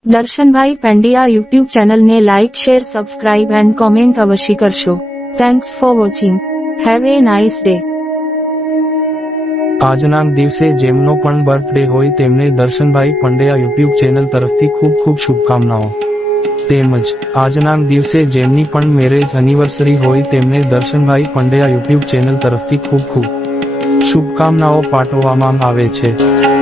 Darshanbhai Pandya YouTube ચેનલને like share subscribe and comment અવશ્ય કરશો. Thanks for watching. Have a nice day. આજના દિવસે જેમનો પણ બર્થડે હોય તેમને દર્શનભાઈ પંડ્યા યુટ્યુબ ચેનલ તરફથી ખૂબ ખૂબ શુભકામનાઓ. તેમજ આજના દિવસે જેમની પણ મેરેજ એનિવર્સરી હોય તેમને દર્શનભાઈ પંડ્યા યુટ્યુબ ચેનલ તરફથી ખૂબ ખૂબ શુભકામનાઓ પાઠવવામાં આવે છે.